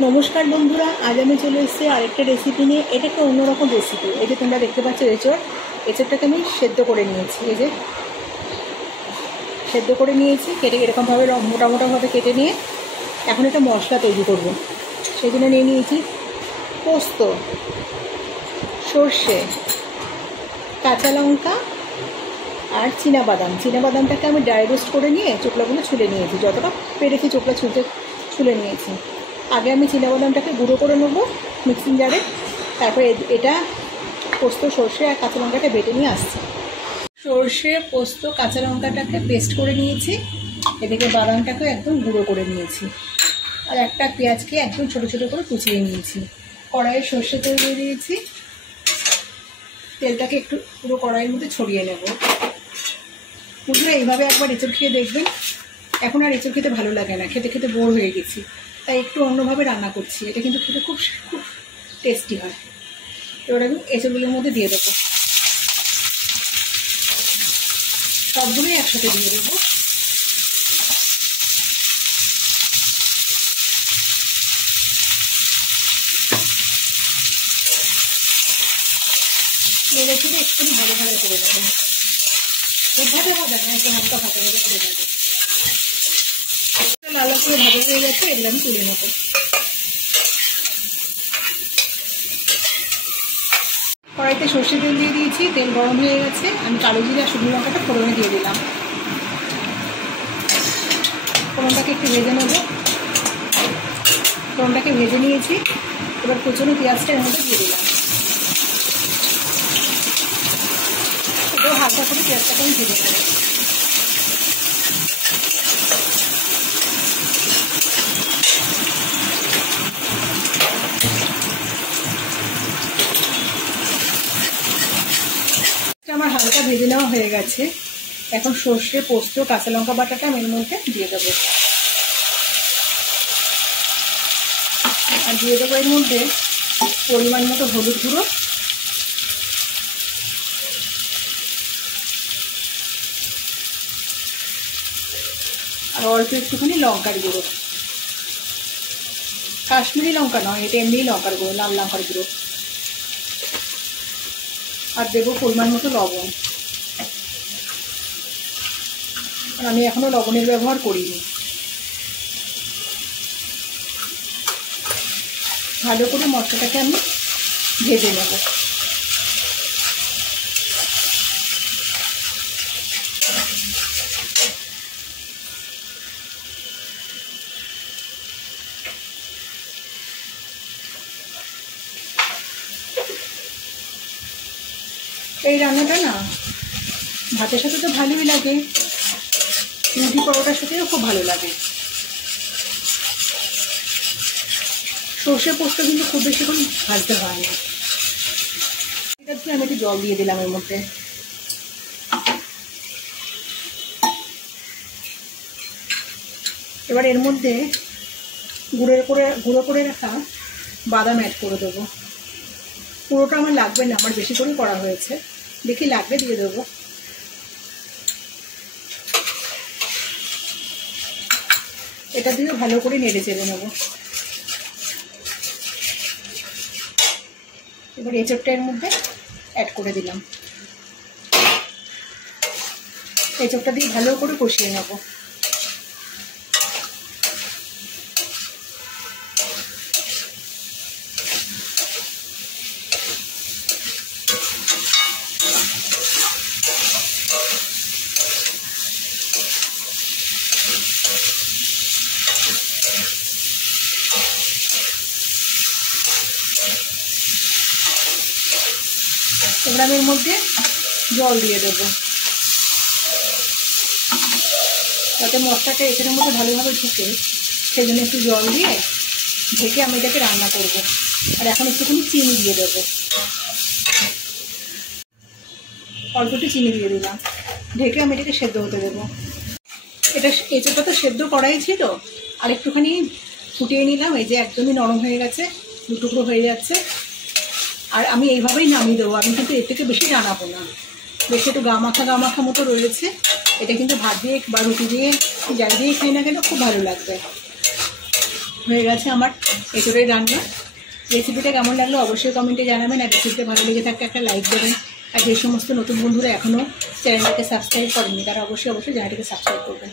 नमस्कार बंधुरा आज हमें चले एसेছি আরেকটা রেসিপি নিয়ে। এটা একটা অন্যরকম রেসিপি। এই যে তোমরা দেখতে পাচ্ছ এঁচড়টাকে আমি সেদ্ধ করে নিয়েছি। এই যে সেদ্ধ করে নিয়েছি, কেটে এরকমভাবে মোটা মোটাভাবে কেটে নিয়ে এখন একটা মশলা তৈরি করব। সেই জন্য নিয়ে নিয়েছি পোস্ত, সর্ষে, কাঁচা লঙ্কা আর চীনাবাদামটাকে আমি ড্রাই রোস্ট করে নিয়ে চোকলাগুলো ছুলে নিয়েছি। যতটা পেরেছি চোকলা ছুলে নিয়েছি। আগে আমি চীনাবাদামটাকে গুঁড়ো করে নেবো মিক্সিং জারে, তারপরে এটা পোস্ত, সর্ষে আর কাঁচা লঙ্কাটা বেটে নিয়ে আসছি। সর্ষে, পোস্ত, কাঁচা লঙ্কাটাকে পেস্ট করে নিয়েছি। এদিকে বাদামটাকে একদম গুঁড়ো করে নিয়েছি আর একটা পেঁয়াজকে একদম ছোটো ছোটো করে কুচিয়ে নিয়েছি। কড়াইয়ে সর্ষে তেল দিয়ে দিয়েছি। তেলটাকে একটু পুরো কড়াইয়ের মধ্যে ছড়িয়ে নেব। বন্ধুরা এইভাবে একবার এঁচড় খেয়ে দেখবেন। এখন আর এঁচড় খেতে ভালো লাগে না, খেতে খেতে বোর হয়ে গেছি, তাই একটু অন্যভাবে রান্না করছি। এটা কিন্তু খেতে খুব খুব টেস্টি হয়। এবার আমি এঁচড়গুলোর মধ্যে দিয়ে দেবো, সবগুলোই একসাথে দিয়ে দেবো। এবার থেকে একটু ভালো ভালো করে দেবো। খুব ভালো হবে না, একটু হালকা ভাজা ভাজা করে দেবো। লাল করে ভাজা হয়ে গেছে, এগুলো আমি তুলে নেবো। কড়াইতে সর্ষে তেল দিয়ে দিয়েছি, তেল গরম হয়ে গেছে। আমি কালো জিরা আর শুকনো লঙ্কাটা ফোড়নে দিয়ে দিলাম। ফোড়নটাকে একটু ভেজে নেব। ফোড়নটাকে ভেজে নিয়েছি। এবার কুচনো পেঁয়াজটা এর মধ্যে দিয়ে দিলাম। এটাও হালকা করে পেঁয়াজটাকে আমি ভেজে নেব। আমার হালকা ভেজে নেওয়া হয়ে গেছে। এখন সর্ষে, পোস্ত, কাঁচা লঙ্কা বাটাটা আমি এর মধ্যে দিয়ে দেবো। আর দিয়ে দেবো এর মধ্যে পরিমাণ মতো হলুদ গুঁড়ো, আর অল্প একটুখানি লঙ্কার গুঁড়ো। কাশ্মীরি লঙ্কা নয়, এটা এমনি লঙ্কার গুঁড়ো, লাল লঙ্কার গুঁড়ো। আর দেবো পরিমাণ মতো লবণ। আর আমি এখনো লবণের ব্যবহার করিনি। ভালো করে মশলাটাকে আমি ভেজে নেব। এই রান্নাটা না ভাতের সাথে তো ভালোই লাগে, রুটি পরোটার সাথেও খুব ভালো লাগে। সর্ষে পোস্ত কিন্তু খুব বেশিক্ষণ ভাজতে হয় না। এটা দিয়ে আমি একটু জল দিয়ে দিলাম এর মধ্যে। এবার এর মধ্যে গুঁড়ো করে রাখা বাদাম অ্যাড করে দেবো। পুরোটা আমার লাগবে না, আমার বেশি করেই করা হয়েছে, দেখি লাগবে দিয়ে দেবো। এটা দিয়ে ভালো করে নেড়ে চেড়ে নেবো। এবার এঁচড়টা এর মধ্যে অ্যাড করে দিলাম। এঁচড়টা দিয়ে ভালো করে কষিয়ে নেব। এবার আমি এর মধ্যে জল দিয়ে দেবো, যাতে মশলাটা এখানের মধ্যে ভালোভাবে ঢুকে। সেই জন্য একটু জল দিয়ে ঢেকে আমি এটাকে রান্না করব। আর এখন একটুখানি চিনি দিয়ে দেবো, অল্প একটু চিনি দিয়ে দিলাম। ঢেকে আমি এটাকে সেদ্ধ হতে দেবো। এটা এঁচড়টা তো সেদ্ধ করাই ছিল, আর একটুখানি ফুটিয়ে নিলাম। এই যে একদমই নরম হয়ে গেছে, দু টুকরো হয়ে যাচ্ছে। আর আমি এইভাবেই নামিয়ে দেবো, আমি কিন্তু এর থেকে বেশি জানাবো না। বেশি একটু গা মাখা মতো রয়েছে। এটা কিন্তু ভাত দিয়ে বা রুটি দিয়ে যাই দিয়ে খাই না কেন খুব ভালো লাগবে। হয়ে গেছে আমার এঁচোড়ের রান্না। রেসিপিটা কেমন লাগলো অবশ্যই কমেন্টে জানাবেন, আর রেসিপিটা ভালো লেগে থাকলে একটা লাইক দেবেন। আর যে সমস্ত নতুন বন্ধুরা এখনও চ্যানেলটাকে সাবস্ক্রাইব করেননি তারা অবশ্যই চ্যানেলটাকে সাবস্ক্রাইব করবেন।